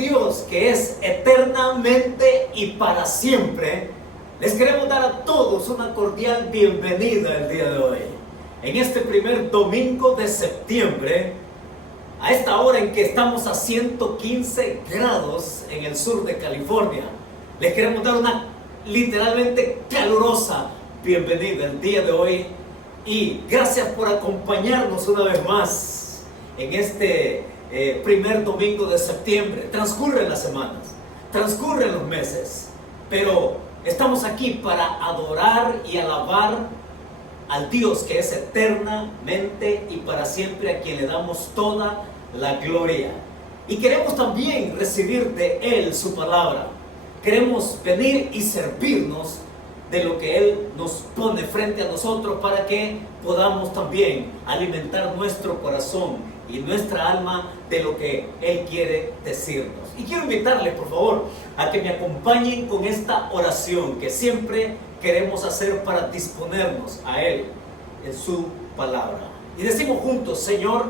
Dios que es eternamente y para siempre, les queremos dar a todos una cordial bienvenida el día de hoy. En este primer domingo de septiembre, a esta hora en que estamos a 115 grados en el sur de California, les queremos dar una literalmente calurosa bienvenida el día de hoy. Y gracias por acompañarnos una vez más en este primer domingo de septiembre. Transcurren las semanas, transcurren los meses, pero estamos aquí para adorar y alabar al Dios que es eternamente y para siempre, a quien le damos toda la gloria. Y queremos también recibir de Él su palabra. Queremos venir y servirnos de lo que Él nos pone frente a nosotros para que podamos también alimentar nuestro corazón y nuestra alma de lo que Él quiere decirnos. Y quiero invitarles, por favor, a que me acompañen con esta oración que siempre queremos hacer para disponernos a Él en su palabra. Y decimos juntos: Señor,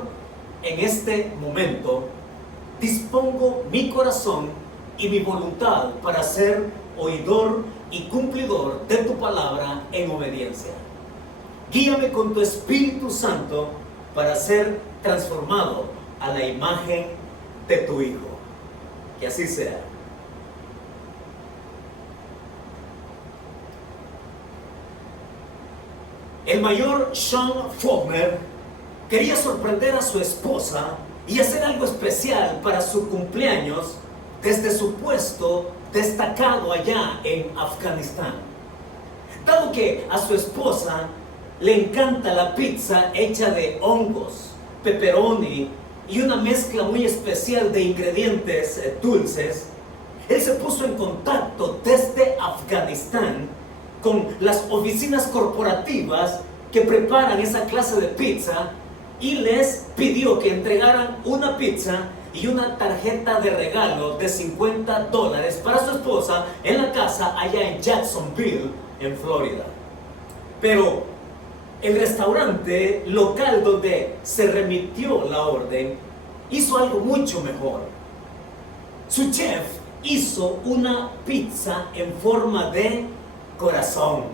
en este momento dispongo mi corazón y mi voluntad para ser oidor y cumplidor de tu palabra en obediencia. Guíame con tu Espíritu Santo para ser transformado a la imagen de tu Hijo. Que así sea. El mayor Sean Faulkner quería sorprender a su esposa y hacer algo especial para su cumpleaños desde su puesto destacado allá en Afganistán. Dado que a su esposa le encanta la pizza hecha de hongos, pepperoni y una mezcla muy especial de ingredientes dulces, él se puso en contacto desde Afganistán con las oficinas corporativas que preparan esa clase de pizza y les pidió que entregaran una pizza y una tarjeta de regalo de $50 para su esposa en la casa allá en Jacksonville, en Florida. Pero el restaurante local donde se remitió la orden hizo algo mucho mejor. Su chef hizo una pizza en forma de corazón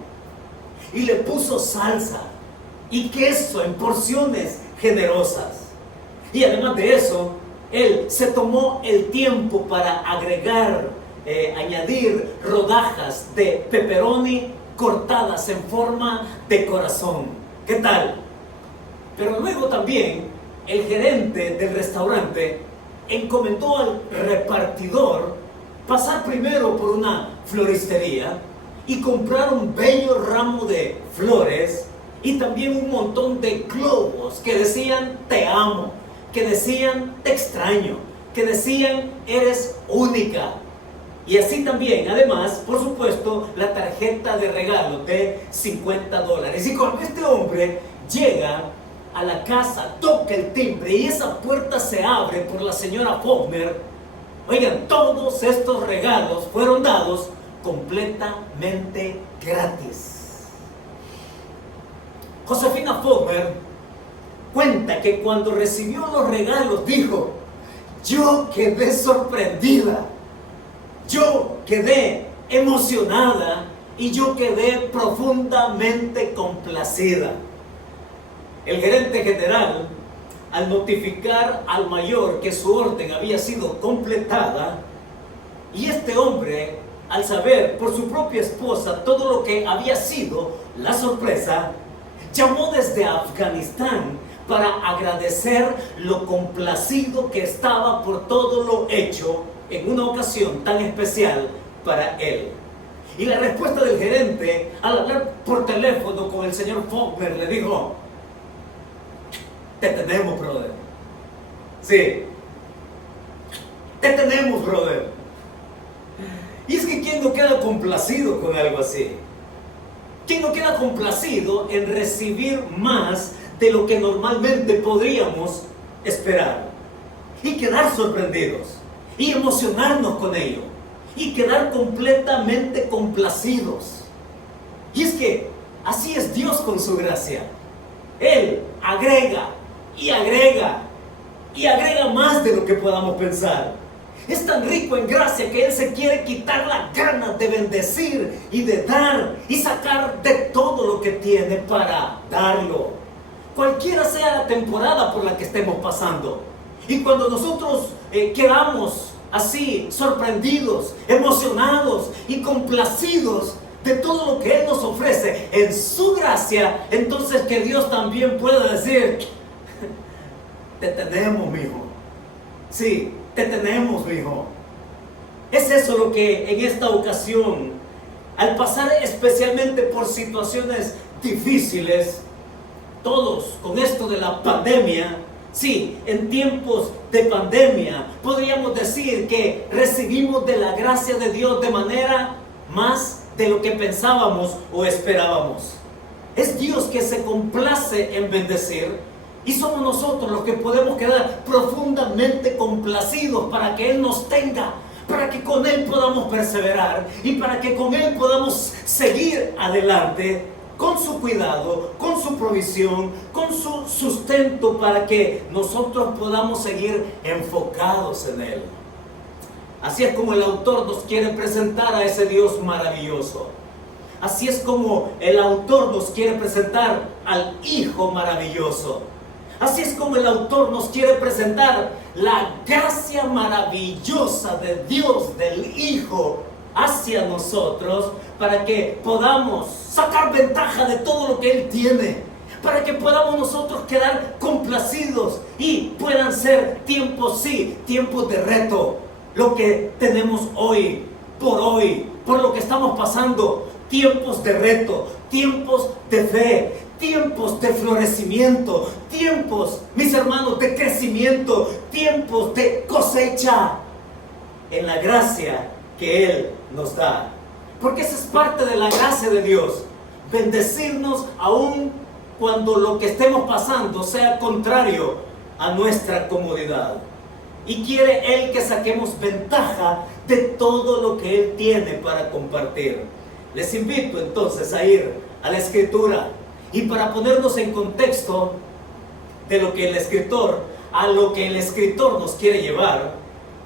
y le puso salsa y queso en porciones generosas. Y además de eso, él se tomó el tiempo para añadir rodajas de pepperoni cortadas en forma de corazón. ¿Qué tal? Pero luego también el gerente del restaurante encomendó al repartidor pasar primero por una floristería y comprar un bello ramo de flores y también un montón de globos que decían "te amo", que decían "te extraño", que decían "eres única". Y así también, además, por supuesto, la tarjeta de regalo de $50. Y cuando este hombre llega a la casa, toca el timbre y esa puerta se abre por la señora Faulkner, oigan, todos estos regalos fueron dados completamente gratis. Josefina Faulkner cuenta que cuando recibió los regalos dijo: yo quedé sorprendida, yo quedé emocionada y yo quedé profundamente complacida. El gerente general, al notificar al mayor que su orden había sido completada, y este hombre, al saber por su propia esposa todo lo que había sido la sorpresa, llamó desde Afganistán para agradecer lo complacido que estaba por todo lo hecho en una ocasión tan especial para él. Y la respuesta del gerente, al hablar por teléfono con el señor Faulkner, le dijo: te tenemos, brother. Sí, te tenemos, brother. Y es que ¿quién no queda complacido con algo así? ¿Quién no queda complacido en recibir más de lo que normalmente podríamos esperar? Y quedar sorprendidos, y emocionarnos con ello, y quedar completamente complacidos. Y es que así es Dios con su gracia. Él agrega y agrega y agrega más de lo que podamos pensar. Es tan rico en gracia que Él se quiere quitar la gana de bendecir y de dar y sacar de todo lo que tiene para darlo. Cualquiera sea la temporada por la que estemos pasando. Y cuando nosotros quedamos así sorprendidos, emocionados y complacidos de todo lo que Él nos ofrece en su gracia, entonces que Dios también pueda decir: te tenemos, mijo. Sí, te tenemos, mijo. Es eso lo que en esta ocasión, al pasar especialmente por situaciones difíciles, todos con esto de la pandemia, sí, en tiempos de pandemia, podríamos decir que recibimos de la gracia de Dios de manera más de lo que pensábamos o esperábamos. Es Dios que se complace en bendecir y somos nosotros los que podemos quedar profundamente complacidos para que Él nos tenga, para que con Él podamos perseverar y para que con Él podamos seguir adelante con su cuidado, con su provisión, con su sustento, para que nosotros podamos seguir enfocados en Él. Así es como el autor nos quiere presentar a ese Dios maravilloso. Así es como el autor nos quiere presentar al Hijo maravilloso. Así es como el autor nos quiere presentar la gracia maravillosa de Dios, del Hijo, hacia nosotros, para que podamos sacar ventaja de todo lo que Él tiene, para que podamos nosotros quedar complacidos y puedan ser tiempos, sí, tiempos de reto. Lo que tenemos hoy, por lo que estamos pasando, tiempos de reto, tiempos de fe, tiempos de florecimiento, tiempos, mis hermanos, de crecimiento, tiempos de cosecha en la gracia que Él nos da. Porque esa es parte de la gracia de Dios, bendecirnos aún cuando lo que estemos pasando sea contrario a nuestra comodidad. Y quiere Él que saquemos ventaja de todo lo que Él tiene para compartir. Les invito entonces a ir a la Escritura y para ponernos en contexto de lo que el escritor, a lo que el escritor nos quiere llevar.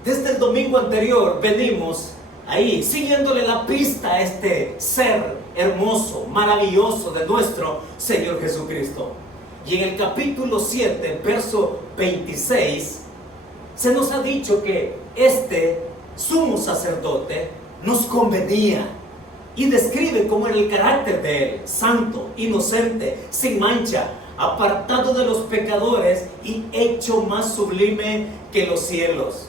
Desde el domingo anterior venimos ahí siguiéndole la pista a este ser hermoso, maravilloso de nuestro Señor Jesucristo. Y en el capítulo 7, verso 26, se nos ha dicho que este sumo sacerdote nos convenía y describe cómo era el carácter de él: santo, inocente, sin mancha, apartado de los pecadores y hecho más sublime que los cielos.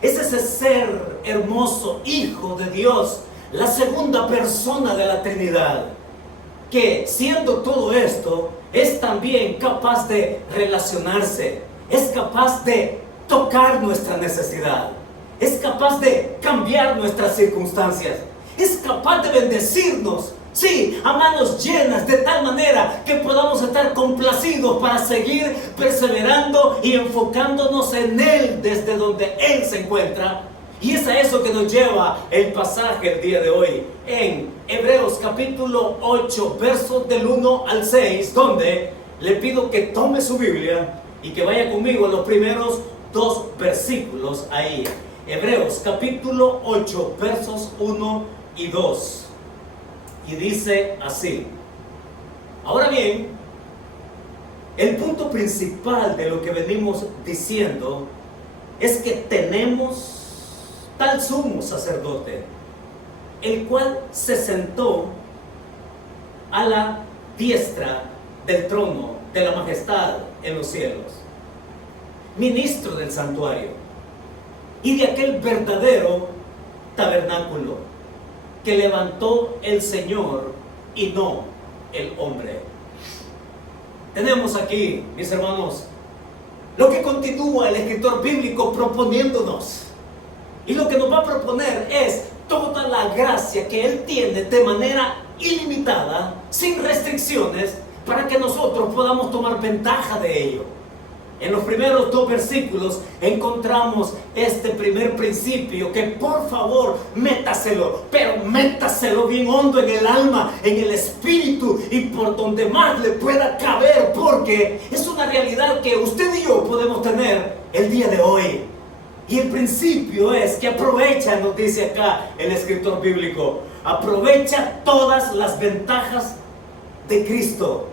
Es ese ser hermoso, Hijo de Dios, la segunda persona de la Trinidad, que siendo todo esto, es también capaz de relacionarse, es capaz de tocar nuestra necesidad, es capaz de cambiar nuestras circunstancias, es capaz de bendecirnos, sí, a manos llenas, de tal manera que podamos estar complacidos para seguir perseverando y enfocándonos en Él desde donde Él se encuentra. Y es a eso que nos lleva el pasaje el día de hoy en Hebreos capítulo 8, versos del 1 al 6, donde le pido que tome su Biblia y que vaya conmigo a los primeros 2 versículos ahí. Hebreos capítulo 8, versos 1 y 2. Y dice así: ahora bien, el punto principal de lo que venimos diciendo es que tenemos tal sumo sacerdote, el cual se sentó a la diestra del trono de la majestad en los cielos, ministro del santuario y de aquel verdadero tabernáculo que levantó el Señor y no el hombre. Tenemos aquí, mis hermanos, lo que continúa el escritor bíblico proponiéndonos. Y lo que nos va a proponer es toda la gracia que Él tiene de manera ilimitada, sin restricciones, para que nosotros podamos tomar ventaja de ello. En los primeros 2 versículos encontramos este primer principio que, por favor, métaselo, pero métaselo bien hondo en el alma, en el espíritu y por donde más le pueda caber, porque es una realidad que usted y yo podemos tener el día de hoy. Y el principio es que aprovecha, nos dice acá el escritor bíblico, aprovecha todas las ventajas de Cristo.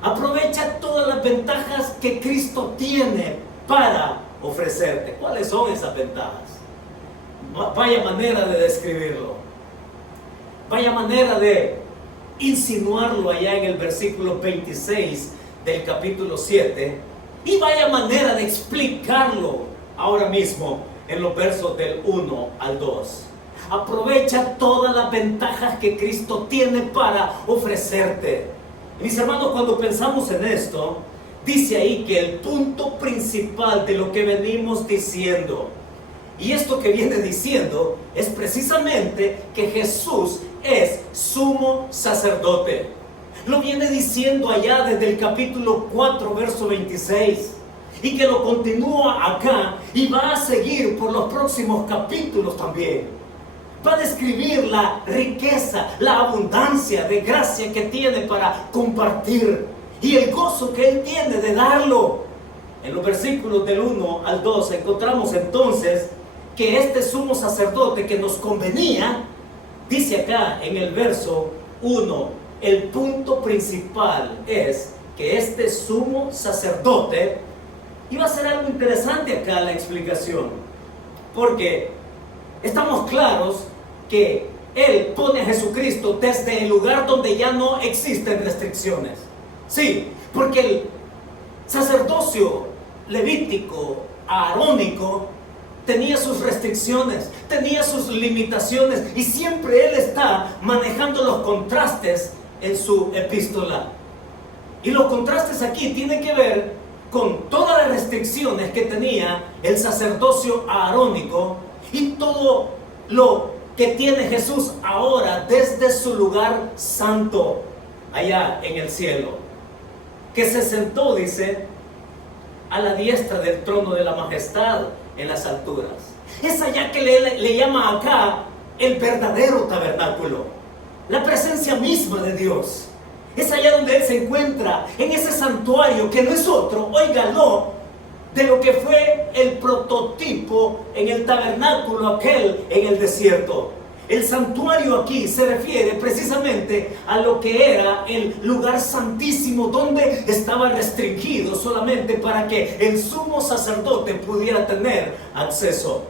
Aprovecha todas las ventajas que Cristo tiene para ofrecerte. ¿Cuáles son esas ventajas? Vaya manera de describirlo. Vaya manera de insinuarlo allá en el versículo 26 del capítulo 7. Y vaya manera de explicarlo ahora mismo en los versos del 1 al 2. Aprovecha todas las ventajas que Cristo tiene para ofrecerte. Mis hermanos, cuando pensamos en esto, dice ahí que el punto principal de lo que venimos diciendo, y esto que viene diciendo, es precisamente que Jesús es sumo sacerdote. Lo viene diciendo allá desde el capítulo 4, verso 26, y que lo continúa acá y va a seguir por los próximos capítulos también. Va a describir la riqueza, la abundancia de gracia que tiene para compartir y el gozo que Él tiene de darlo. En los versículos del 1 al 2 encontramos entonces que este sumo sacerdote que nos convenía, dice acá en el verso 1, el punto principal es que este sumo sacerdote, iba a ser algo interesante acá la explicación, porque estamos claros que Él pone a Jesucristo desde el lugar donde ya no existen restricciones. Sí, porque el sacerdocio levítico, arónico, tenía sus restricciones, tenía sus limitaciones, y siempre Él está manejando los contrastes en su epístola. Y los contrastes aquí tienen que ver con todas las restricciones que tenía el sacerdocio arónico y todo lo que tiene Jesús ahora desde su lugar santo allá en el cielo, que se sentó, dice, a la diestra del trono de la majestad en las alturas. Es allá que le llama acá el verdadero tabernáculo, la presencia misma de Dios. Es allá donde Él se encuentra, en ese santuario que no es otro, óigalo, de lo que fue el prototipo en el tabernáculo aquel en el desierto. El santuario aquí se refiere precisamente a lo que era el lugar santísimo, donde estaba restringido solamente para que el sumo sacerdote pudiera tener acceso.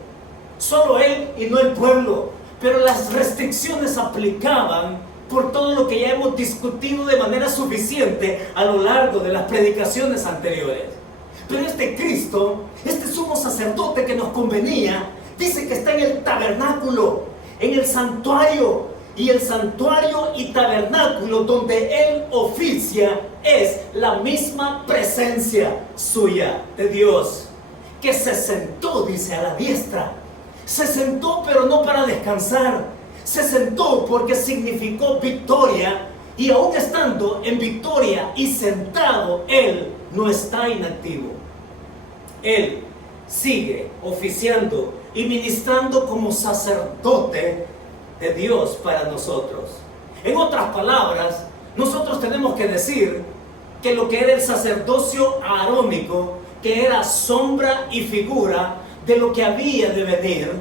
Solo él y no el pueblo. Pero las restricciones aplicaban por todo lo que ya hemos discutido de manera suficiente a lo largo de las predicaciones anteriores. Pero este Cristo, este sumo sacerdote que nos convenía, dice que está en el tabernáculo, en el santuario. Y el santuario y tabernáculo donde Él oficia es la misma presencia suya, de Dios, que se sentó, dice, a la diestra. Se sentó, pero no para descansar. Se sentó porque significó victoria, y aún estando en victoria y sentado, Él no está inactivo. Él sigue oficiando y ministrando como sacerdote de Dios para nosotros. En otras palabras, nosotros tenemos que decir que lo que era el sacerdocio arónico, que era sombra y figura de lo que había de venir,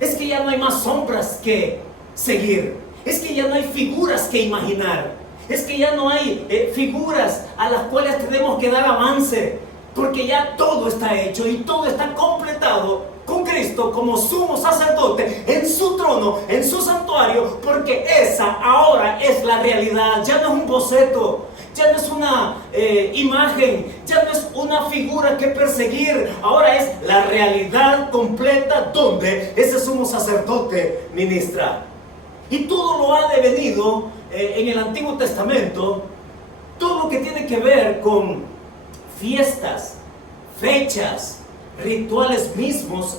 es que ya no hay más sombras que seguir, es que ya no hay figuras que imaginar, es que ya no hay figuras a las cuales tenemos que dar avance, porque ya todo está hecho y todo está completado con Cristo como sumo sacerdote en su trono, en su santuario, porque esa ahora es la realidad. Ya no es un boceto, ya no es una imagen, ya no es una figura que perseguir, ahora es la realidad completa donde ese sumo sacerdote ministra. Y todo lo ha devenido en el Antiguo Testamento, todo lo que tiene que ver con fiestas, fechas, rituales mismos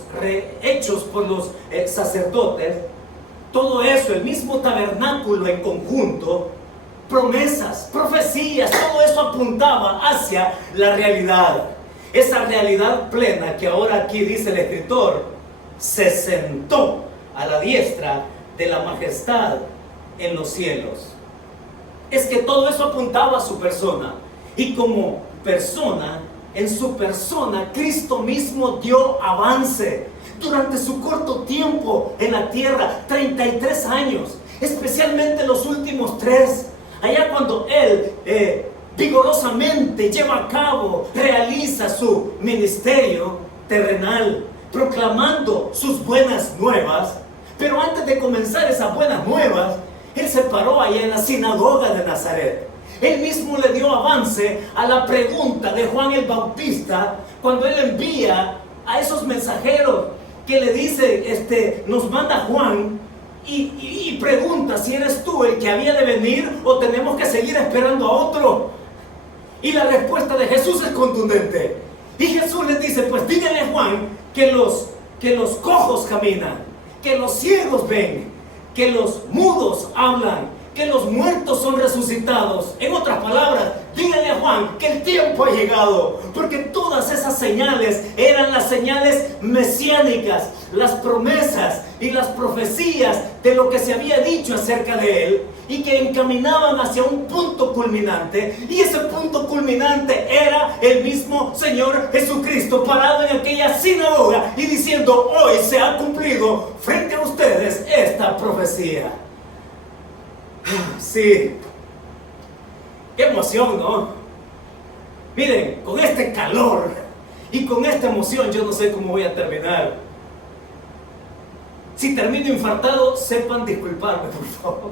hechos por los sacerdotes, todo eso, el mismo tabernáculo en conjunto, promesas, profecías, todo eso apuntaba hacia la realidad. Esa realidad plena que ahora aquí dice el escritor, se sentó a la diestra de la majestad en los cielos. Es que todo eso apuntaba a su persona, y como persona, en su persona, Cristo mismo dio avance, durante su corto tiempo en la tierra, 33 años, especialmente los últimos 3, allá cuando él vigorosamente lleva a cabo, realiza su ministerio terrenal, proclamando sus buenas nuevas. Pero antes de comenzar esas buenas nuevas, él se paró allá en la sinagoga de Nazaret. Él mismo le dio avance a la pregunta de Juan el Bautista, cuando él envía a esos mensajeros que le dice, nos manda Juan y pregunta si eres tú el que había de venir o tenemos que seguir esperando a otro. Y la respuesta de Jesús es contundente. Y Jesús les dice, pues díganle a Juan que los cojos caminan, que los ciegos ven, que los mudos hablan, que los muertos son resucitados. En otras palabras, díganle a Juan que el tiempo ha llegado, porque todas esas señales eran las señales mesiánicas, las promesas y las profecías de lo que se había dicho acerca de él, y que encaminaban hacia un punto culminante, y ese punto culminante era el mismo Señor Jesucristo parado en aquella sinagoga y diciendo, hoy se ha cumplido frente a ustedes esta profecía. Sí, qué emoción, ¿no? Miren, con este calor y con esta emoción yo no sé cómo voy a terminar. Si termino infartado, sepan disculparme, por favor.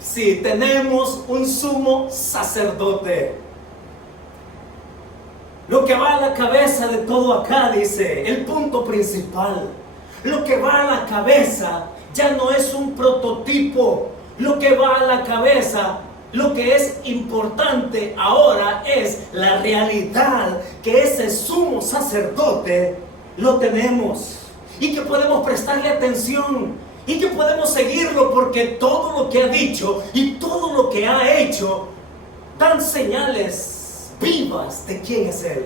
Sí, tenemos un sumo sacerdote. Lo que va a la cabeza de todo acá, dice, el punto principal. Lo que va a la cabeza ya no es un prototipo. Lo que va a la cabeza, lo que es importante ahora es la realidad que ese sumo sacerdote lo tenemos y que podemos prestarle atención y que podemos seguirlo, porque todo lo que ha dicho y todo lo que ha hecho dan señales vivas de quién es él.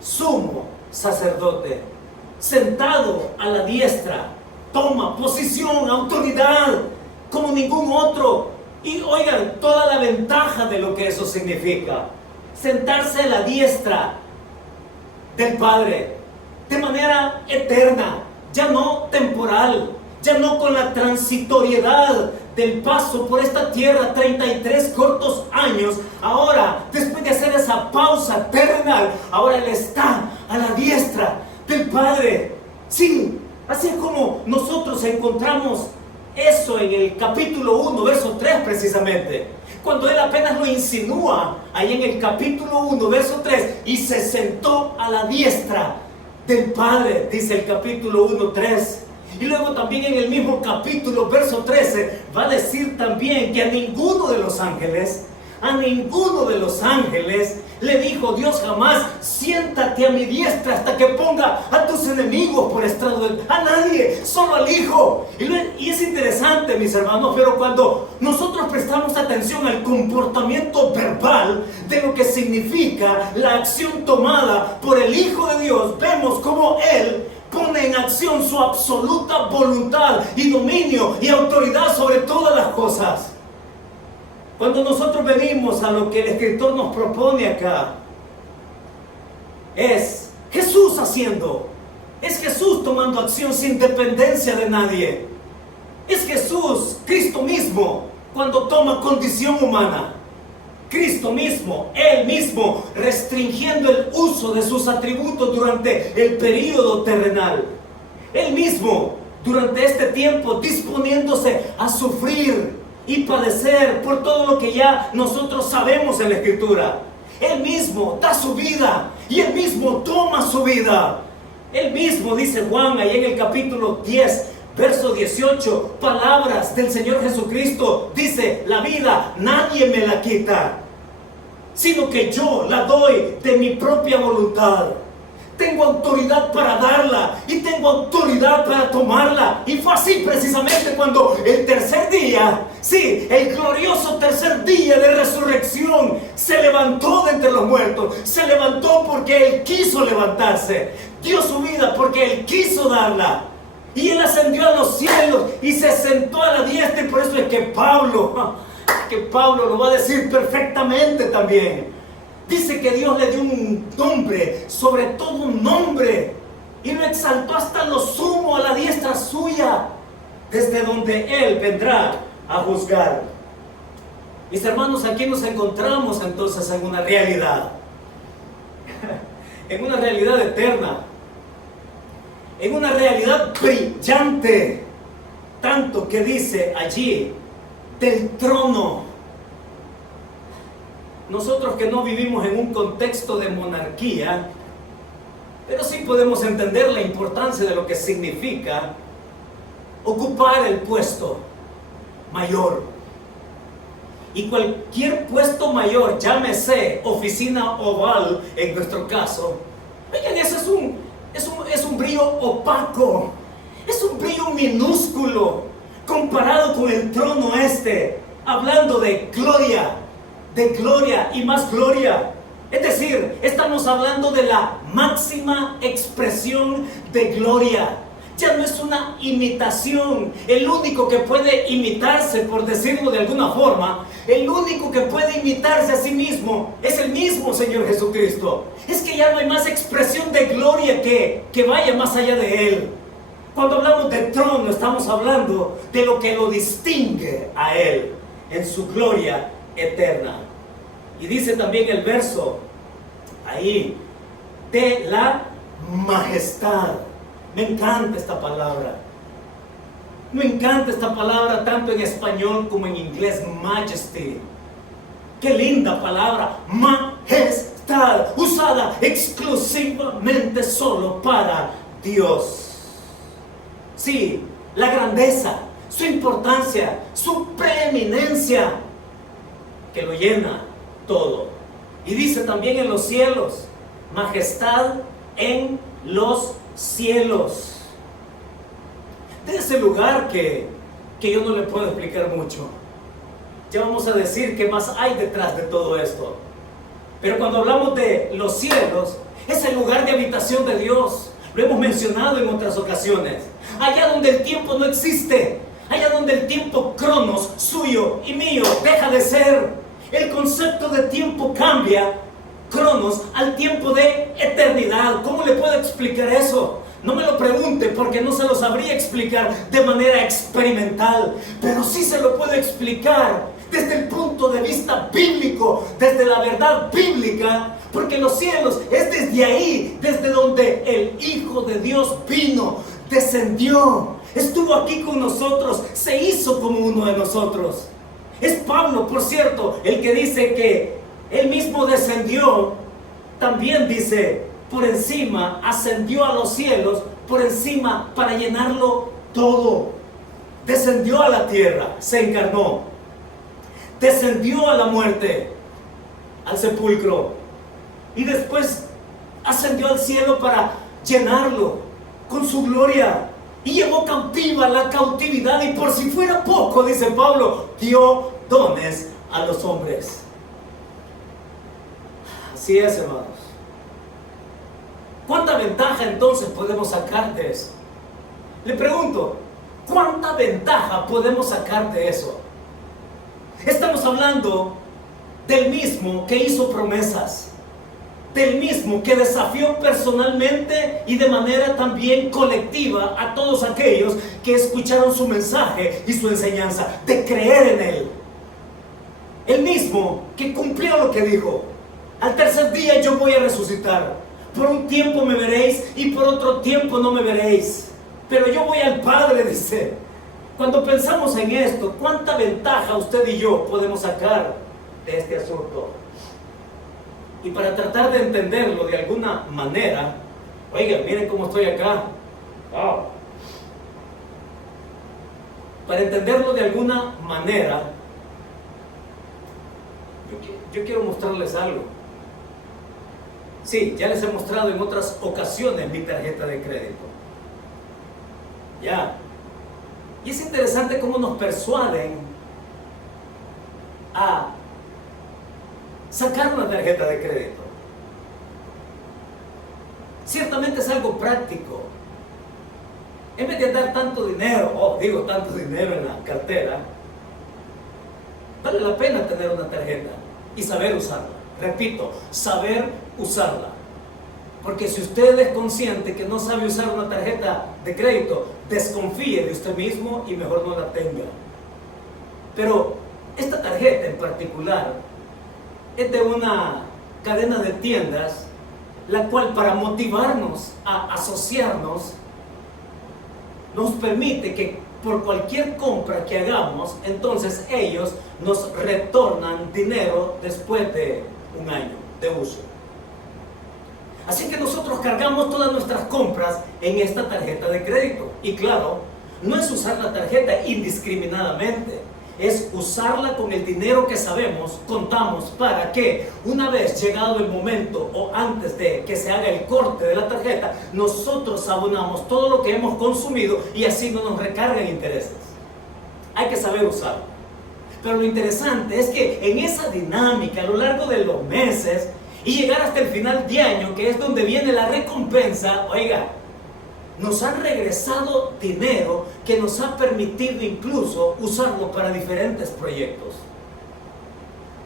Sumo sacerdote, sentado a la diestra, toma posición, autoridad como ningún otro. Y oigan, toda la ventaja de lo que eso significa: sentarse a la diestra del Padre de manera eterna, ya no temporal, ya no con la transitoriedad del paso por esta tierra, 33 cortos años. Ahora, después de hacer esa pausa terrenal, ahora Él está a la diestra del Padre. Sí, así es como nosotros encontramos eso en el capítulo 1, verso 3 precisamente. Cuando Él apenas lo insinúa, ahí en el capítulo 1, verso 3, y se sentó a la diestra del Padre, dice el capítulo 1, 3. Y luego también en el mismo capítulo, verso 13, va a decir también que a ninguno de los ángeles le dijo Dios jamás: siéntate a mi diestra hasta que ponga a tus enemigos por estrado. A nadie, solo al Hijo. Y es interesante, mis hermanos, pero cuando nosotros prestamos atención al comportamiento verbal de lo que significa la acción tomada por el Hijo de Dios, vemos cómo Él pone en acción su absoluta voluntad y dominio y autoridad sobre todas las cosas. Cuando nosotros venimos a lo que el escritor nos propone acá, es Jesús haciendo, es Jesús tomando acción sin dependencia de nadie, es Jesús, Cristo mismo, cuando toma condición humana, Cristo mismo, Él mismo, restringiendo el uso de sus atributos durante el período terrenal, Él mismo, durante este tiempo, disponiéndose a sufrir y padecer por todo lo que ya nosotros sabemos en la Escritura. Él mismo da su vida y Él mismo toma su vida. Él mismo, dice Juan ahí en el capítulo 10, verso 18, palabras del Señor Jesucristo, dice: la vida nadie me la quita, sino que yo la doy de mi propia voluntad. Tengo autoridad para darla y tengo autoridad para tomarla. Y fue así precisamente cuando el tercer día, sí, el glorioso tercer día de resurrección, se levantó de entre los muertos. Se levantó porque Él quiso levantarse. Dio su vida porque Él quiso darla. Y Él ascendió a los cielos y se sentó a la diestra. Y por eso es que Pablo lo va a decir perfectamente también. Dice que Dios le dio un nombre, sobre todo un nombre, y lo exaltó hasta lo sumo a la diestra suya, desde donde Él vendrá a juzgar. Mis hermanos, aquí nos encontramos entonces en una realidad, en una realidad eterna, en una realidad brillante, tanto que dice allí del trono. Nosotros que no vivimos en un contexto de monarquía, pero sí podemos entender la importancia de lo que significa ocupar el puesto mayor. Y cualquier puesto mayor, llámese oficina oval en nuestro caso, oigan, eso es un brillo opaco, es un brillo minúsculo comparado con el trono hablando de gloria y más gloria. Es decir, estamos hablando de la máxima expresión de gloria. Ya no es una imitación. El único que puede imitarse, por decirlo de alguna forma, el único que puede imitarse a sí mismo es el mismo Señor Jesucristo. Es que ya no hay más expresión de gloria que vaya más allá de Él. Cuando hablamos de trono, estamos hablando de lo que lo distingue a Él en su gloria eterna. Y dice también el verso ahí, de la majestad. Me encanta esta palabra. Me encanta esta palabra tanto en español como en inglés, majesty. Qué linda palabra, majestad, usada exclusivamente solo para Dios. Sí, la grandeza, su importancia, su preeminencia, que lo llena todo. Y dice también en los cielos, majestad en los cielos. De ese lugar que yo no le puedo explicar mucho. Ya vamos a decir qué más hay detrás de todo esto. Pero cuando hablamos de los cielos, es el lugar de habitación de Dios. Lo hemos mencionado en otras ocasiones. Allá donde el tiempo no existe, allá donde el tiempo cronos, suyo y mío, deja de ser. El concepto de tiempo cambia, cronos, al tiempo de eternidad. ¿Cómo le puedo explicar eso? No me lo pregunte, porque no se lo sabría explicar de manera experimental, pero sí se lo puedo explicar desde el punto de vista bíblico, desde la verdad bíblica, porque los cielos es desde ahí, desde donde el Hijo de Dios vino, descendió, estuvo aquí con nosotros, se hizo como uno de nosotros. Es Pablo, por cierto, el que dice que él mismo descendió, también dice, por encima, ascendió a los cielos, por encima, para llenarlo todo. Descendió a la tierra, se encarnó. Descendió a la muerte, al sepulcro. Y después ascendió al cielo para llenarlo con su gloria. Y llevó cautiva la cautividad, y por si fuera poco, dice Pablo, dio dones a los hombres. Así es, hermanos. ¿Cuánta ventaja entonces podemos sacar de eso? Le pregunto, ¿cuánta ventaja podemos sacar de eso? Estamos hablando del mismo que hizo promesas, del mismo que desafió personalmente y de manera también colectiva a todos aquellos que escucharon su mensaje y su enseñanza, de creer en Él. El mismo que cumplió lo que dijo: al tercer día yo voy a resucitar. Por un tiempo me veréis y por otro tiempo no me veréis, pero yo voy al Padre, dice. Cuando pensamos en esto, ¿cuánta ventaja usted y yo podemos sacar de este asunto? Y para tratar de entenderlo de alguna manera, oigan, miren cómo estoy acá. Wow. Para entenderlo de alguna manera, yo quiero mostrarles algo. Sí, ya les he mostrado en otras ocasiones mi tarjeta de crédito. Ya. Y es interesante cómo nos persuaden a sacar una tarjeta de crédito. Ciertamente es algo práctico. En vez de dar tanto dinero, tanto dinero en la cartera, vale la pena tener una tarjeta y saber usarla. Repito, saber usarla. Porque si usted es consciente que no sabe usar una tarjeta de crédito, desconfíe de usted mismo y mejor no la tenga. Pero esta tarjeta en particular es de una cadena de tiendas, la cual, para motivarnos a asociarnos, nos permite que por cualquier compra que hagamos, entonces ellos nos retornan dinero después de un año de uso. Así que nosotros cargamos todas nuestras compras en esta tarjeta de crédito. Y claro, no es usar la tarjeta indiscriminadamente, es usarla con el dinero que sabemos, contamos, para que una vez llegado el momento o antes de que se haga el corte de la tarjeta, nosotros abonamos todo lo que hemos consumido y así no nos recargan intereses. Hay que saber usarlo. Pero lo interesante es que en esa dinámica a lo largo de los meses y llegar hasta el final de año, que es donde viene la recompensa, oiga, nos han regresado dinero que nos ha permitido incluso usarlo para diferentes proyectos.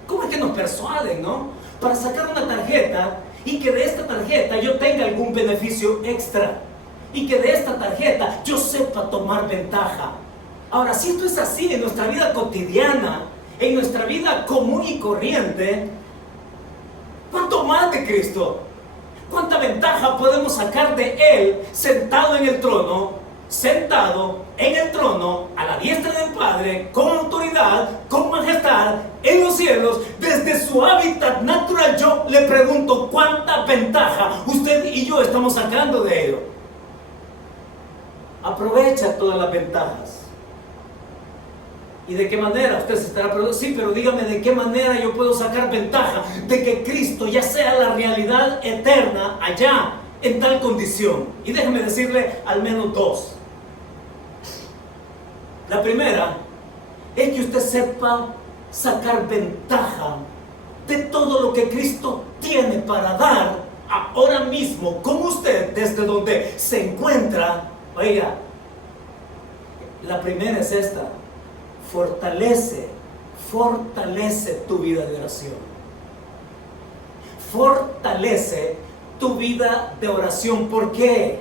¿Cómo es que nos persuaden, no? Para sacar una tarjeta y que de esta tarjeta yo tenga algún beneficio extra y que de esta tarjeta yo sepa tomar ventaja. Ahora, si esto es así en nuestra vida cotidiana, en nuestra vida común y corriente, ¿cuánto más de Cristo? ¿Cuánta ventaja podemos sacar de Él sentado en el trono, a la diestra del Padre, con autoridad, con majestad, en los cielos, desde su hábitat natural? Yo le pregunto, ¿cuánta ventaja usted y yo estamos sacando de ello? Aprovecha todas las ventajas. ¿Y de qué manera? Usted se estará preguntando, sí, pero dígame de qué manera yo puedo sacar ventaja de que Cristo ya sea la realidad eterna allá en tal condición. Y déjeme decirle al menos dos. La primera es que usted sepa sacar ventaja de todo lo que Cristo tiene para dar ahora mismo con usted desde donde se encuentra. Oiga, la primera es esta. Fortalece tu vida de oración. Fortalece tu vida de oración. ¿Por qué?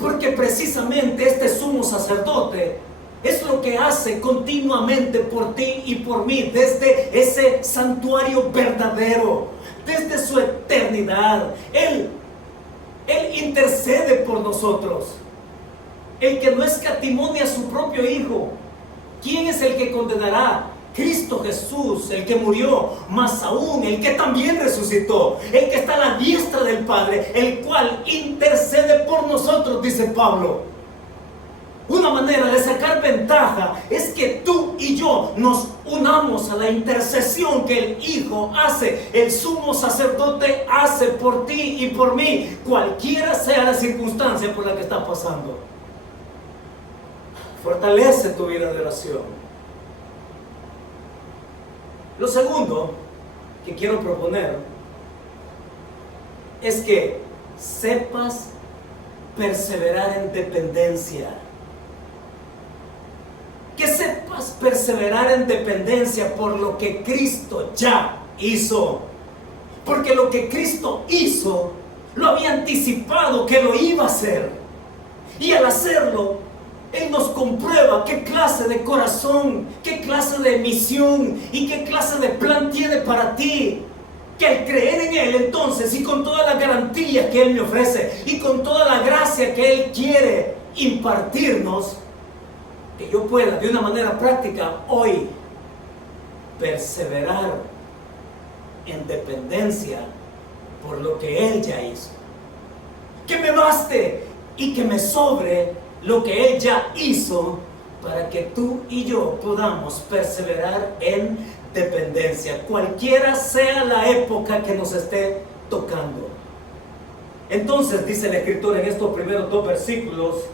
Porque precisamente este sumo sacerdote es lo que hace continuamente por ti y por mí desde ese santuario verdadero, desde su eternidad. Él intercede por nosotros. El que no escatimó ni a su propio Hijo. ¿Quién es el que condenará? Cristo Jesús, el que murió, más aún el que también resucitó, el que está a la diestra del Padre, el cual intercede por nosotros, dice Pablo. Una manera de sacar ventaja es que tú y yo nos unamos a la intercesión que el Hijo hace, el sumo sacerdote hace por ti y por mí, cualquiera sea la circunstancia por la que estás pasando. Fortalece tu vida de oración. Lo segundo que quiero proponer es que sepas perseverar en dependencia. Que sepas perseverar en dependencia por lo que Cristo ya hizo. Porque lo que Cristo hizo, lo había anticipado que lo iba a hacer. Y al hacerlo, Él nos comprueba qué clase de corazón, qué clase de misión y qué clase de plan tiene para ti. Que al creer en Él entonces, y con toda la garantía que Él me ofrece, y con toda la gracia que Él quiere impartirnos, que yo pueda de una manera práctica hoy perseverar en dependencia por lo que Él ya hizo. Que me baste y que me sobre lo que Él ya hizo para que tú y yo podamos perseverar en dependencia, cualquiera sea la época que nos esté tocando. Entonces dice el escritor en estos primeros dos versículos,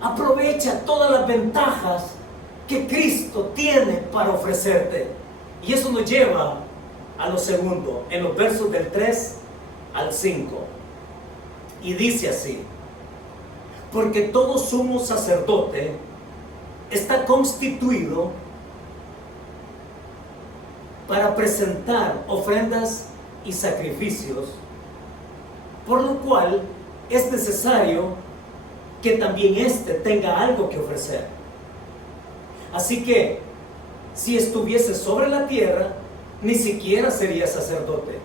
aprovecha todas las ventajas que Cristo tiene para ofrecerte. Y eso nos lleva a lo segundo, en los versos del 3 al 5. Y dice así: porque todo sumo sacerdote está constituido para presentar ofrendas y sacrificios, por lo cual es necesario que también éste tenga algo que ofrecer. Así que, si estuviese sobre la tierra, ni siquiera sería sacerdote,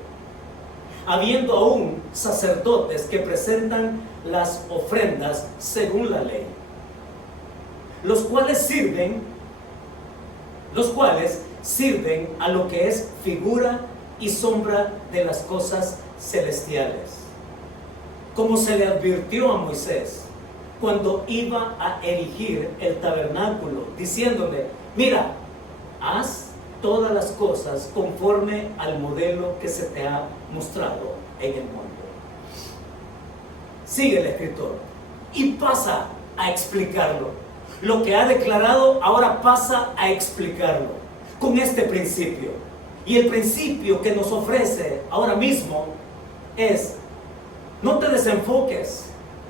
habiendo aún sacerdotes que presentan las ofrendas según la ley, los cuales sirven a lo que es figura y sombra de las cosas celestiales, como se le advirtió a Moisés cuando iba a erigir el tabernáculo, diciéndole: mira, haz todas las cosas conforme al modelo que se te ha mostrado en el monte. Sigue el escritor y pasa a explicarlo. Lo que ha declarado ahora pasa a explicarlo con este principio. Y el principio que nos ofrece ahora mismo es: no te desenfoques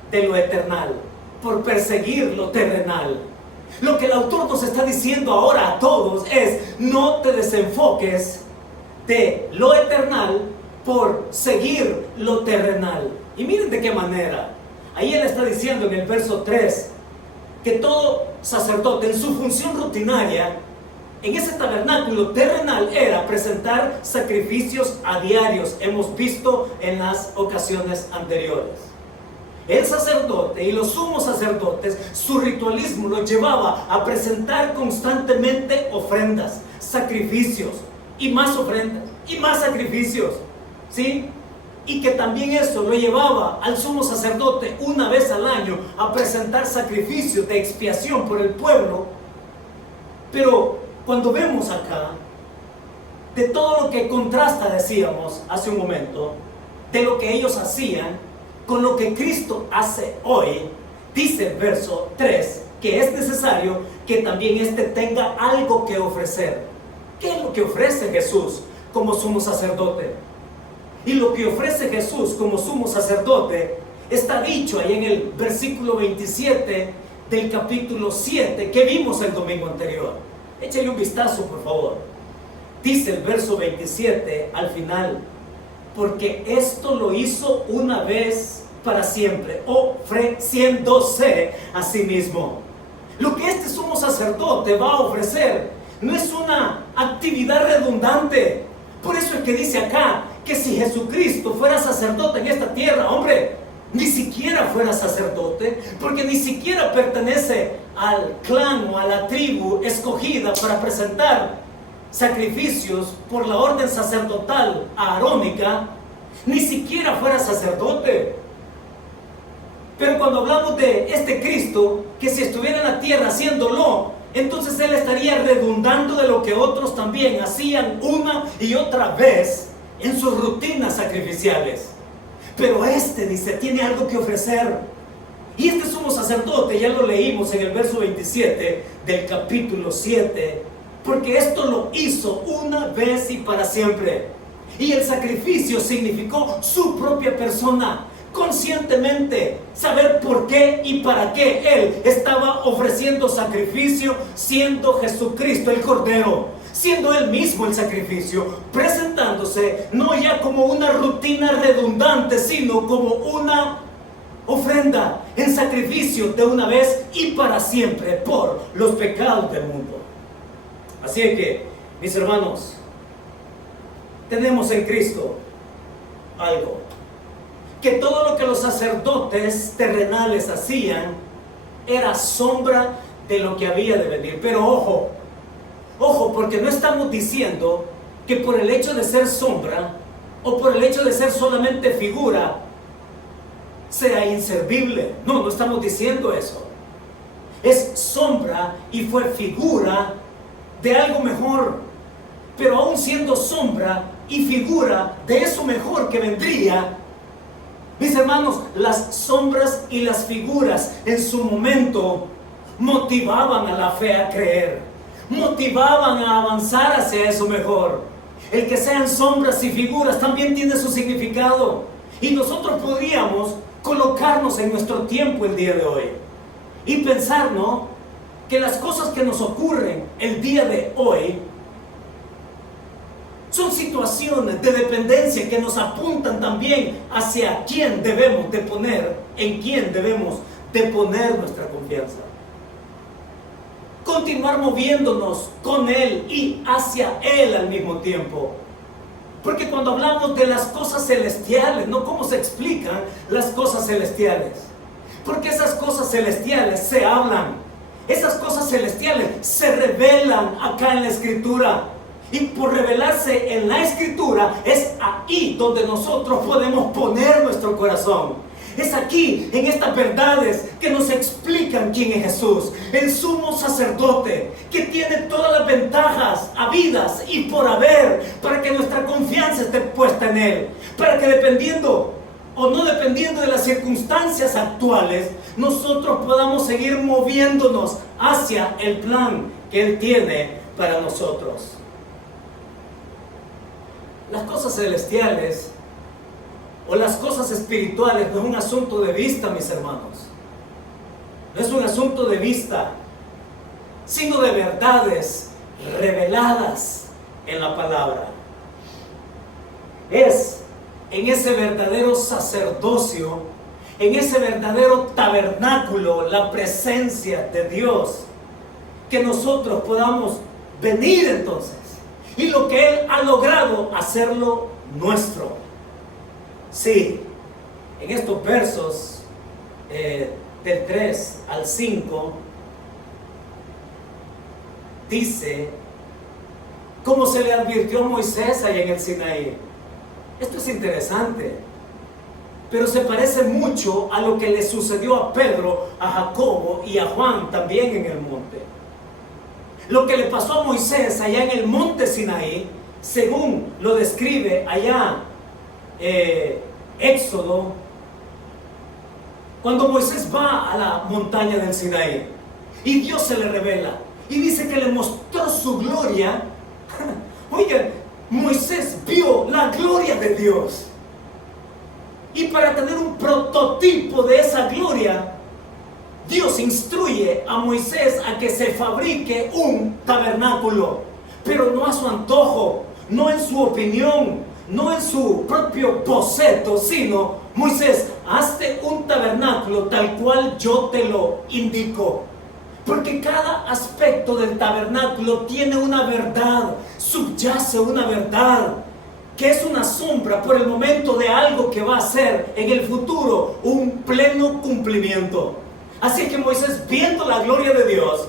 de lo eternal por perseguir lo terrenal. Lo que el autor nos está diciendo ahora a todos es: no te desenfoques de lo eternal por seguir lo terrenal. Y miren de qué manera. Ahí él está diciendo en el verso 3 que todo sacerdote en su función rutinaria en ese tabernáculo terrenal era presentar sacrificios a diarios. Hemos visto en las ocasiones anteriores. El sacerdote y los sumos sacerdotes, su ritualismo los llevaba a presentar constantemente ofrendas, sacrificios, y más ofrendas, y más sacrificios, ¿sí? Y que también eso lo llevaba al sumo sacerdote una vez al año a presentar sacrificios de expiación por el pueblo. Pero cuando vemos acá, de todo lo que contrasta, decíamos hace un momento, de lo que ellos hacían con lo que Cristo hace hoy, dice el verso 3 que es necesario que también éste tenga algo que ofrecer. ¿Qué es lo que ofrece Jesús como sumo sacerdote? Y lo que ofrece Jesús como sumo sacerdote está dicho ahí en el versículo 27 del capítulo 7 que vimos el domingo anterior. Échale un vistazo, por favor. Dice el verso 27 al final: porque esto lo hizo una vez para siempre, ofreciéndose a sí mismo. Lo que este sumo sacerdote va a ofrecer no es una actividad redundante. Por eso es que dice acá que si Jesucristo fuera sacerdote en esta tierra, hombre, ni siquiera fuera sacerdote, porque ni siquiera pertenece al clan o a la tribu escogida para presentar sacrificios por la orden sacerdotal arónica, ni siquiera fuera sacerdote. Pero cuando hablamos de este Cristo, que si estuviera en la tierra haciéndolo, entonces él estaría redundando de lo que otros también hacían una y otra vez en sus rutinas sacrificiales. Pero este, dice, tiene algo que ofrecer. Y este sumo sacerdote, ya lo leímos en el verso 27 del capítulo 7, porque esto lo hizo una vez y para siempre. Y el sacrificio significó su propia persona, conscientemente saber por qué y para qué él estaba ofreciendo sacrificio, siendo Jesucristo el Cordero, siendo él mismo el sacrificio, presentándose no ya como una rutina redundante, sino como una ofrenda en sacrificio de una vez y para siempre por los pecados del mundo. Así es que, mis hermanos, tenemos en Cristo algo, que todo lo que los sacerdotes terrenales hacían era sombra de lo que había de venir. Pero ojo, porque no estamos diciendo que por el hecho de ser sombra o por el hecho de ser solamente figura sea inservible. No estamos diciendo eso. Es sombra y fue figura de algo mejor, pero aún siendo sombra y figura de eso mejor que vendría. Mis hermanos, las sombras y las figuras en su momento motivaban a la fe a creer, motivaban a avanzar hacia eso mejor. El que sean sombras y figuras también tiene su significado, y nosotros podríamos colocarnos en nuestro tiempo el día de hoy y pensar, ¿no?, que las cosas que nos ocurren el día de hoy Son situaciones de dependencia que nos apuntan también hacia quién debemos de poner, en quién debemos de poner nuestra confianza. Continuar moviéndonos con Él y hacia Él al mismo tiempo. Porque cuando hablamos de las cosas celestiales, ¿no? ¿Cómo se explican las cosas celestiales? Porque esas cosas celestiales se hablan. Esas cosas celestiales se revelan acá en la Escritura. Y por revelarse en la Escritura, es ahí donde nosotros podemos poner nuestro corazón. Es aquí, en estas verdades que nos explican quién es Jesús, el sumo sacerdote, que tiene todas las ventajas habidas y por haber, para que nuestra confianza esté puesta en Él, para que dependiendo o no dependiendo de las circunstancias actuales, nosotros podamos seguir moviéndonos hacia el plan que Él tiene para nosotros. Las cosas celestiales o las cosas espirituales no es un asunto de vista, mis hermanos. No es un asunto de vista, sino de verdades reveladas en la palabra. Es en ese verdadero sacerdocio, en ese verdadero tabernáculo, la presencia de Dios, que nosotros podamos venir entonces. Y lo que Él ha logrado, hacerlo nuestro. Sí, en estos versos del 3 al 5 dice cómo se le advirtió a Moisés allá en el Sinaí. Esto es interesante, pero se parece mucho a lo que le sucedió a Pedro, a Jacobo y a Juan también en el monte. Lo que le pasó a Moisés allá en el monte Sinaí, según lo describe allá Éxodo, cuando Moisés va a la montaña del Sinaí y Dios se le revela y dice que le mostró su gloria. Oigan, Moisés vio la gloria de Dios, y para tener un prototipo de esa gloria, Dios instruye a Moisés a que se fabrique un tabernáculo, pero no a su antojo, no en su opinión, no en su propio boceto, sino: Moisés, hazte un tabernáculo tal cual yo te lo indico. Porque cada aspecto del tabernáculo tiene una verdad, subyace una verdad, que es una sombra por el momento de algo que va a ser en el futuro un pleno cumplimiento. Así que Moisés, viendo la gloria de Dios,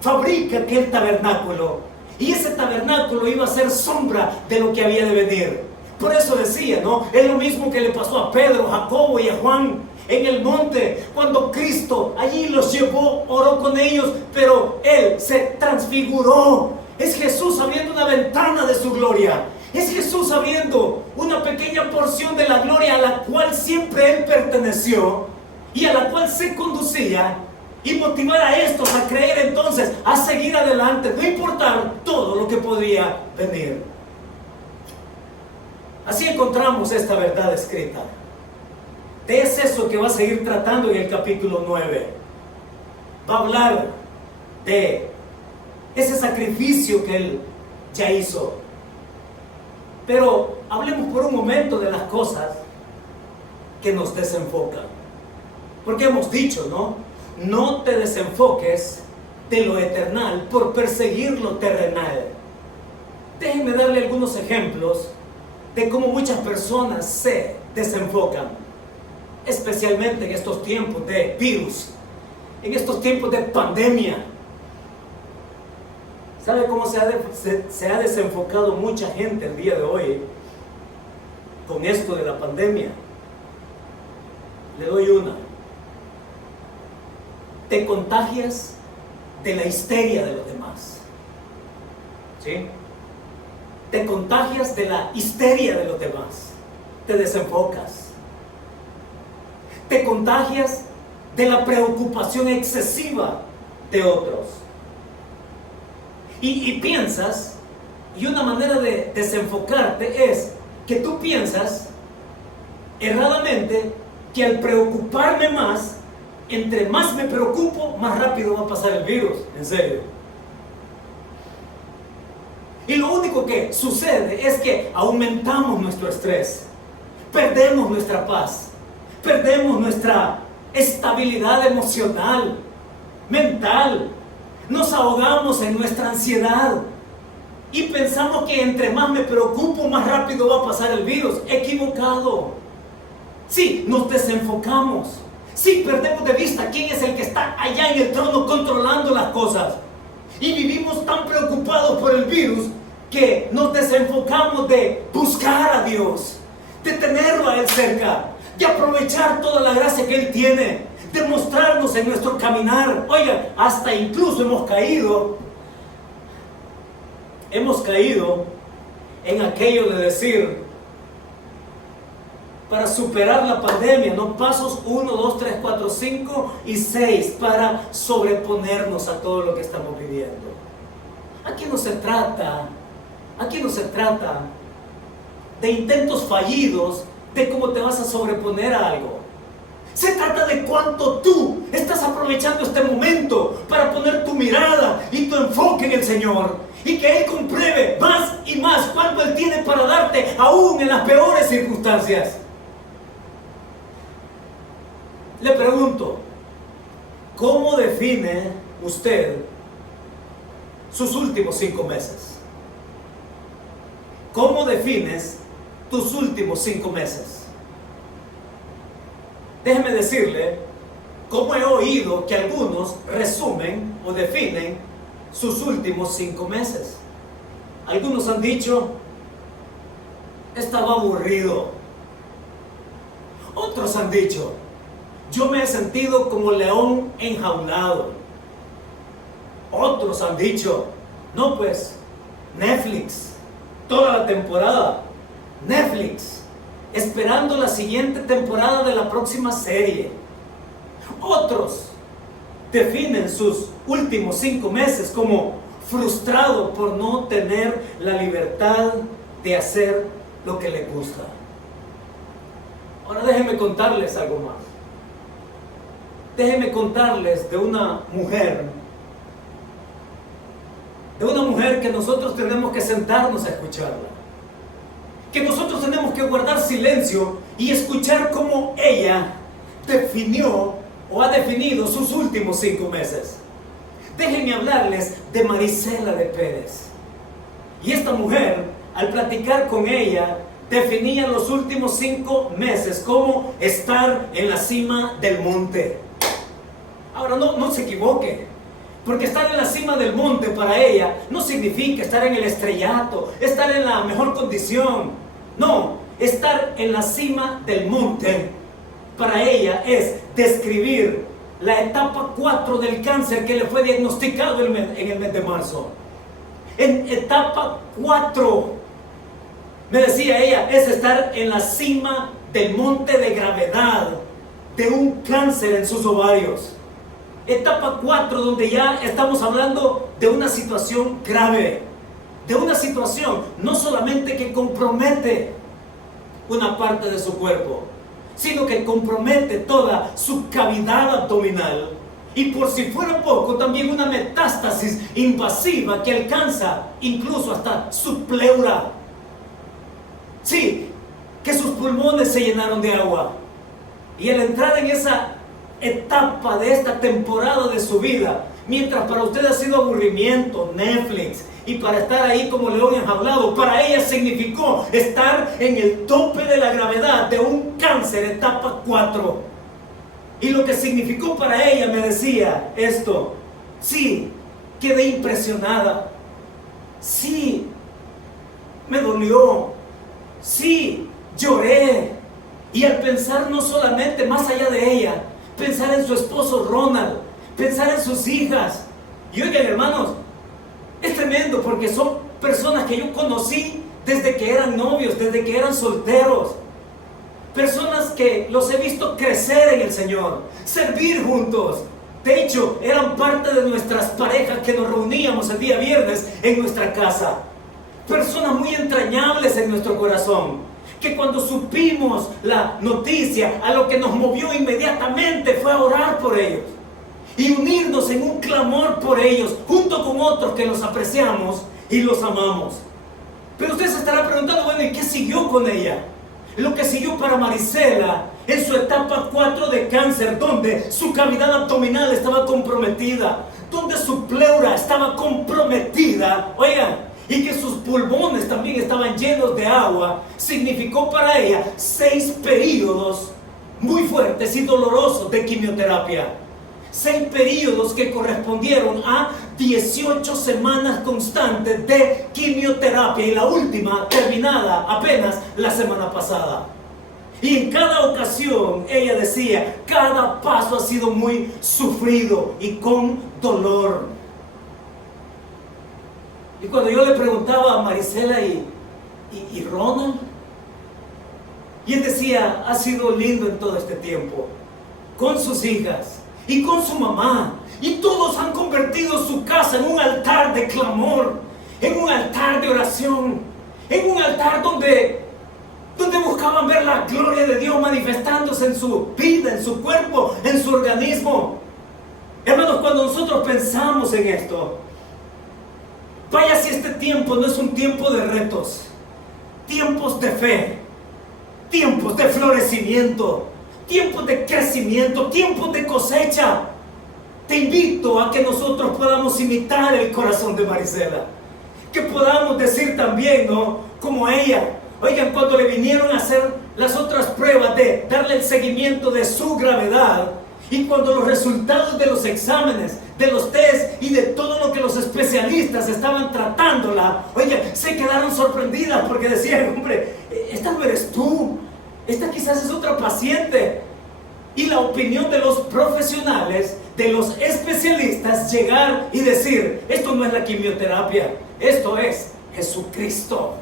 fabrica aquel tabernáculo, y ese tabernáculo iba a ser sombra de lo que había de venir. Por eso decía, ¿no? Es lo mismo que le pasó a Pedro, Jacobo y a Juan en el monte, cuando Cristo allí los llevó, oró con ellos, pero Él se transfiguró. Es Jesús abriendo una ventana de su gloria. Es Jesús abriendo una pequeña porción de la gloria a la cual siempre Él perteneció y a la cual se conducía, y motivar a estos a creer entonces, a seguir adelante, no importar todo lo que podría venir. Así encontramos esta verdad escrita. Es eso que va a seguir tratando en el capítulo 9. Va a hablar de ese sacrificio que Él ya hizo. Pero hablemos por un momento de las cosas que nos desenfocan. Porque hemos dicho, ¿no? No te desenfoques de lo eternal por perseguir lo terrenal. Déjenme darle algunos ejemplos de cómo muchas personas se desenfocan, especialmente en estos tiempos de virus, en estos tiempos de pandemia. ¿Sabe cómo se ha desenfocado mucha gente el día de hoy con esto de la pandemia? Le doy una. Te contagias de la histeria de los demás. ¿Sí? Te contagias de la histeria de los demás. Te desenfocas. Te contagias de la preocupación excesiva de otros. Y piensas, y una manera de desenfocarte es que tú piensas erradamente que al preocuparme más, entre más me preocupo, más rápido va a pasar el virus. En serio. Y lo único que sucede es que aumentamos nuestro estrés, perdemos nuestra paz, perdemos nuestra estabilidad emocional, mental, nos ahogamos en nuestra ansiedad y pensamos que entre más me preocupo, más rápido va a pasar el virus. Equivocado. Sí, nos desenfocamos. Sí, perdemos de vista quién es el que está allá en el trono controlando las cosas. Y vivimos tan preocupados por el virus que nos desenfocamos de buscar a Dios, de tenerlo a Él cerca, de aprovechar toda la gracia que Él tiene, de mostrarnos en nuestro caminar. Oiga, hasta incluso hemos caído en aquello de decir, para superar la pandemia, ¿no? Pasos 1, 2, 3, 4, 5 y 6 para sobreponernos a todo lo que estamos viviendo. Aquí no se trata de intentos fallidos, de cómo te vas a sobreponer a algo. Se trata de cuánto tú estás aprovechando este momento para poner tu mirada y tu enfoque en el Señor, y que Él compruebe más y más cuánto Él tiene para darte aún en las peores circunstancias. Le pregunto, ¿cómo define usted sus últimos 5 meses? ¿Cómo defines tus últimos 5 meses? Déjeme decirle cómo he oído que algunos resumen o definen sus últimos 5 meses. Algunos han dicho, estaba aburrido. Otros han dicho, yo me he sentido como león enjaulado. Otros han dicho, no pues, Netflix, toda la temporada, Netflix, esperando la siguiente temporada de la próxima serie. Otros definen sus últimos 5 meses como frustrado por no tener la libertad de hacer lo que les gusta. Ahora déjenme contarles algo más. Déjenme contarles de una mujer que nosotros tenemos que sentarnos a escucharla, que nosotros tenemos que guardar silencio y escuchar cómo ella definió o ha definido sus últimos 5 meses. Déjenme hablarles de Marisela de Pérez. Y esta mujer, al platicar con ella, definía los últimos 5 meses como estar en la cima del monte. Ahora no se equivoque, porque estar en la cima del monte para ella no significa estar en el estrellato, estar en la mejor condición. No, estar en la cima del monte para ella es describir la etapa 4 del cáncer que le fue diagnosticado en el mes de marzo. En etapa 4, me decía ella, es estar en la cima del monte de gravedad de un cáncer en sus ovarios. Etapa 4, donde ya estamos hablando de una situación grave, de una situación no solamente que compromete una parte de su cuerpo, sino que compromete toda su cavidad abdominal, y por si fuera poco, también una metástasis invasiva que alcanza incluso hasta su pleura. Sí, que sus pulmones se llenaron de agua. Y al entrar en esa etapa de esta temporada de su vida, mientras para usted ha sido aburrimiento, Netflix, y para estar ahí como león enjaulado, para ella significó estar en el tope de la gravedad de un cáncer, etapa 4. Y lo que significó para ella, me decía esto: sí, quedé impresionada, sí, me dolió, sí, lloré. Y al pensar no solamente más allá de ella, pensar en su esposo Ronald, pensar en sus hijas. Y oigan, hermanos, es tremendo, porque son personas que yo conocí desde que eran novios, desde que eran solteros. Personas que los he visto crecer en el Señor, servir juntos. De hecho, eran parte de nuestras parejas que nos reuníamos el día viernes en nuestra casa. Personas muy entrañables en nuestro corazón, que cuando supimos la noticia, a lo que nos movió inmediatamente fue a orar por ellos y unirnos en un clamor por ellos, junto con otros que los apreciamos y los amamos. Pero usted se estará preguntando, bueno, ¿y qué siguió con ella? Lo que siguió para Marisela en su etapa 4 de cáncer, donde su cavidad abdominal estaba comprometida, donde su pleura estaba comprometida, oigan, y que sus pulmones también estaban llenos de agua, significó para ella 6 periodos muy fuertes y dolorosos de quimioterapia. 6 periodos que correspondieron a 18 semanas constantes de quimioterapia, y la última terminada apenas la semana pasada. Y en cada ocasión ella decía, cada paso ha sido muy sufrido y con dolor. Y cuando yo le preguntaba a Marisela y Ronald, y él decía, ha sido lindo en todo este tiempo, con sus hijas y con su mamá, y todos han convertido su casa en un altar de clamor, en un altar de oración, en un altar donde buscaban ver la gloria de Dios manifestándose en su vida, en su cuerpo, en su organismo. Hermanos, cuando nosotros pensamos en esto, vaya si este tiempo no es un tiempo de retos, tiempos de fe, tiempos de florecimiento, tiempos de crecimiento, tiempos de cosecha. Te invito a que nosotros podamos imitar el corazón de Marisela, que podamos decir también, ¿no?, como ella. Oigan, cuando le vinieron a hacer las otras pruebas de darle el seguimiento de su gravedad, y cuando los resultados de los exámenes, de los test y de todo lo que los especialistas estaban tratándola, oigan, se quedaron sorprendidas porque decían, hombre, esta no eres tú, esta quizás es otra paciente. Y la opinión de los profesionales, de los especialistas, llegar y decir, esto no es la quimioterapia, esto es Jesucristo.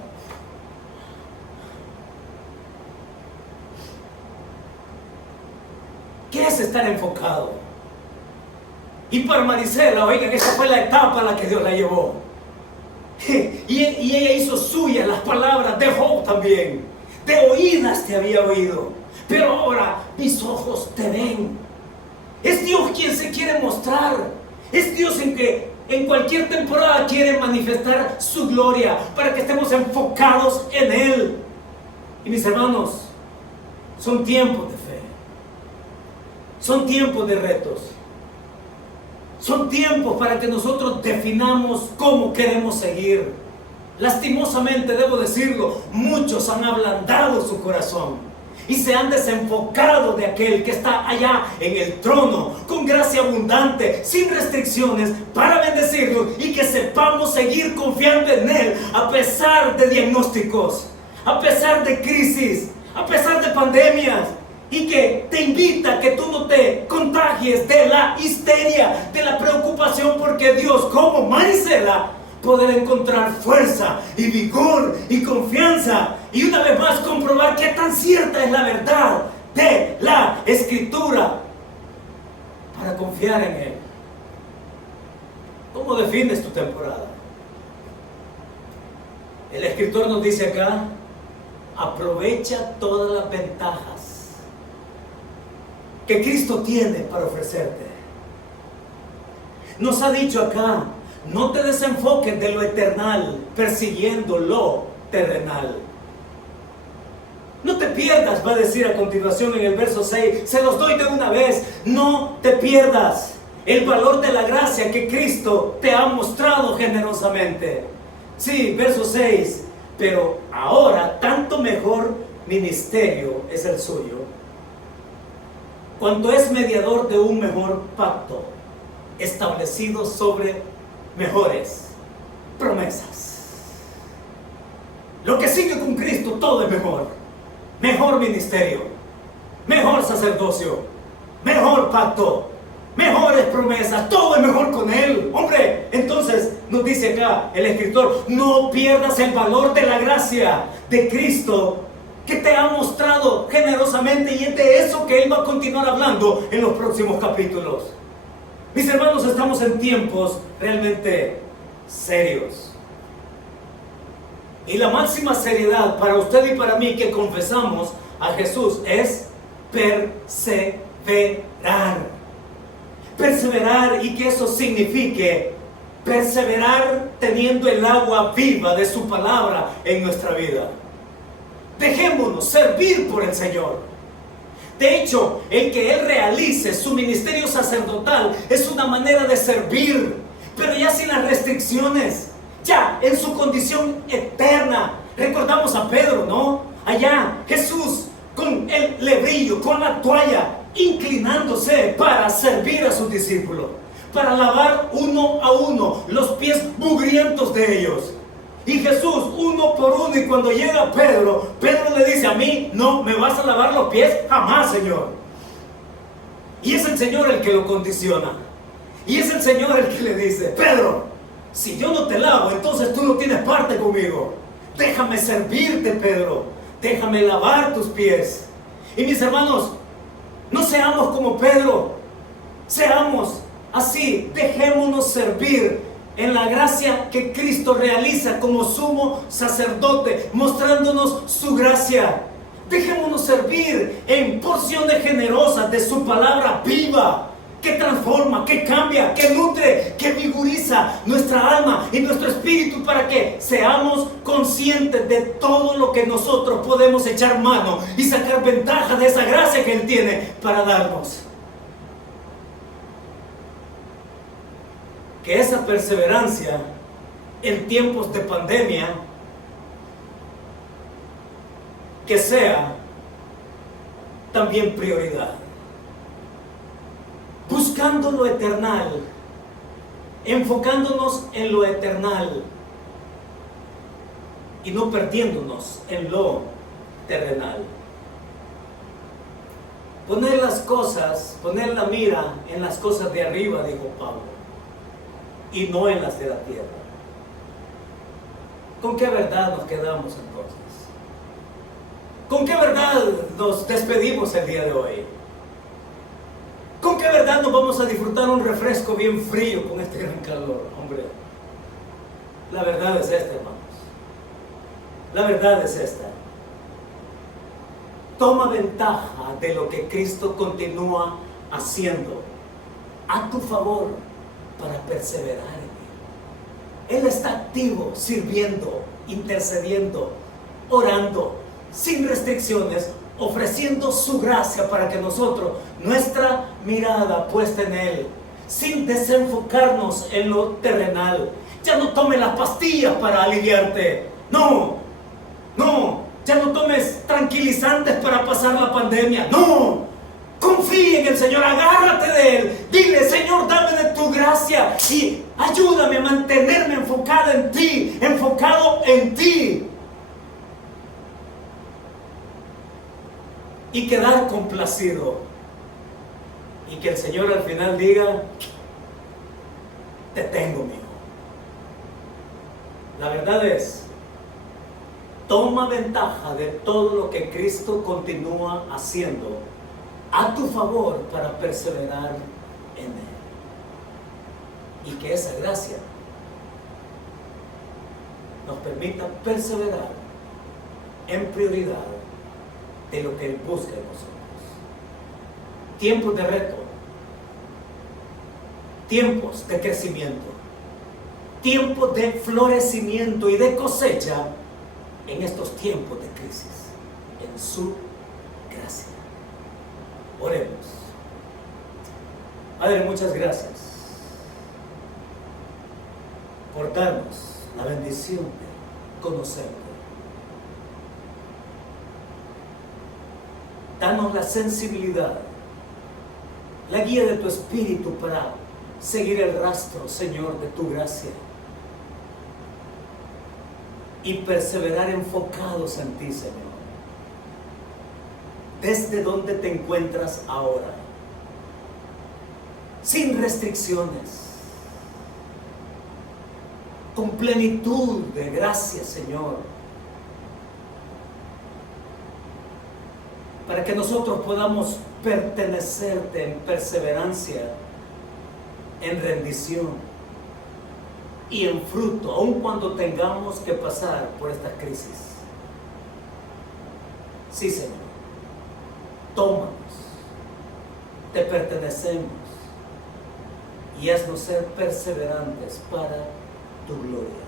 ¿Qué es estar enfocado? Y para Marisela, oigan, esa fue la etapa a la que Dios la llevó. Y ella hizo suyas las palabras de Job también. De oídas te había oído, pero ahora mis ojos te ven. Es Dios quien se quiere mostrar. Es Dios en que en cualquier temporada quiere manifestar su gloria para que estemos enfocados en Él. Y mis hermanos, son tiempos de fe. Son tiempos de retos. Son tiempos para que nosotros definamos cómo queremos seguir. Lastimosamente, debo decirlo, muchos han ablandado su corazón y se han desenfocado de aquel que está allá en el trono, con gracia abundante, sin restricciones, para bendecirnos y que sepamos seguir confiando en Él a pesar de diagnósticos, a pesar de crisis, a pesar de pandemias. Y que te invita a que tú no te contagies de la histeria, de la preocupación, porque Dios, como Marisela, poder encontrar fuerza y vigor y confianza, y una vez más comprobar qué tan cierta es la verdad de la Escritura para confiar en Él. ¿Cómo defines tu temporada? El escritor nos dice acá, aprovecha todas las ventajas que Cristo tiene para ofrecerte. Nos ha dicho acá, no te desenfoques de lo eternal persiguiendo lo terrenal. No te pierdas, va a decir a continuación en el verso 6, se los doy de una vez, no te pierdas el valor de la gracia que Cristo te ha mostrado generosamente. Sí, verso 6, pero ahora tanto mejor ministerio es el suyo, cuanto es mediador de un mejor pacto, establecido sobre mejores promesas. Lo que sigue con Cristo, todo es mejor. Mejor ministerio, mejor sacerdocio, mejor pacto, mejores promesas, todo es mejor con Él. Hombre, entonces nos dice acá el escritor, no pierdas el valor de la gracia de Cristo que te ha mostrado generosamente, y es de eso que Él va a continuar hablando en los próximos capítulos. Mis hermanos, estamos en tiempos realmente serios. Y la máxima seriedad para usted y para mí que confesamos a Jesús es perseverar. Perseverar, y que eso signifique perseverar teniendo el agua viva de su palabra en nuestra vida. Dejémonos servir por el Señor. De hecho, el que Él realice su ministerio sacerdotal es una manera de servir, pero ya sin las restricciones, ya en su condición eterna. Recordamos a Pedro, ¿no? Allá Jesús con el lebrillo, con la toalla, inclinándose para servir a sus discípulos, para lavar uno a uno los pies mugrientos de ellos. Y Jesús, uno por uno, y cuando llega Pedro, Pedro le dice: a mí no me vas a lavar los pies jamás, Señor. Y es el Señor el que lo condiciona. Y es el Señor el que le dice: Pedro, si yo no te lavo, entonces tú no tienes parte conmigo. Déjame servirte, Pedro. Déjame lavar tus pies. Y mis hermanos, no seamos como Pedro. Seamos así. Dejémonos servir en la gracia que Cristo realiza como sumo sacerdote, mostrándonos su gracia. Dejémonos servir en porciones generosas de su palabra viva, que transforma, que cambia, que nutre, que vigoriza nuestra alma y nuestro espíritu, para que seamos conscientes de todo lo que nosotros podemos echar mano y sacar ventaja de esa gracia que Él tiene para darnos. Que esa perseverancia en tiempos de pandemia, que sea también prioridad. Buscando lo eternal, enfocándonos en lo eternal y no perdiéndonos en lo terrenal. Poner las cosas, poner la mira en las cosas de arriba, dijo Pablo, y no en las de la tierra. ¿Con qué verdad nos quedamos entonces? ¿Con qué verdad nos despedimos el día de hoy? ¿Con qué verdad nos vamos a disfrutar un refresco bien frío con este gran calor? Hombre, la verdad es esta, hermanos. La verdad es esta. Toma ventaja de lo que Cristo continúa haciendo a tu favor para perseverar en Él. Él está activo, sirviendo, intercediendo, orando, sin restricciones, ofreciendo su gracia para que nosotros, nuestra mirada puesta en Él, sin desenfocarnos en lo terrenal. Ya no tomes las pastillas para aliviarte. No, ya no tomes tranquilizantes para pasar la pandemia. No, confía en el Señor, agárrate de Él. Dile: Señor, dame de tu gracia y ayúdame a mantenerme enfocado en ti. Y quedar complacido. Y que el Señor al final diga: te tengo, mi hijo. La verdad es, toma ventaja de todo lo que Cristo continúa haciendo a tu favor para perseverar en Él. Y que esa gracia nos permita perseverar en prioridad de lo que Él busca en nosotros. Tiempos de reto, tiempos de crecimiento, tiempos de florecimiento y de cosecha en estos tiempos de crisis, en su gracia. Oremos. Padre, muchas gracias por darnos la bendición de conocerte. Danos la sensibilidad, la guía de tu Espíritu para seguir el rastro, Señor, de tu gracia y perseverar enfocados en ti, Señor. Desde donde te encuentras ahora, sin restricciones, con plenitud de gracia, Señor, para que nosotros podamos pertenecerte en perseverancia, en rendición y en fruto, aun cuando tengamos que pasar por estas crisis. Sí, Señor, tómanos, te pertenecemos, y haznos ser perseverantes para tu gloria.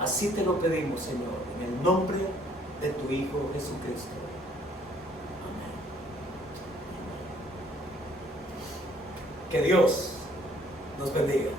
Así te lo pedimos, Señor, en el nombre de tu Hijo Jesucristo. Amén. Que Dios nos bendiga.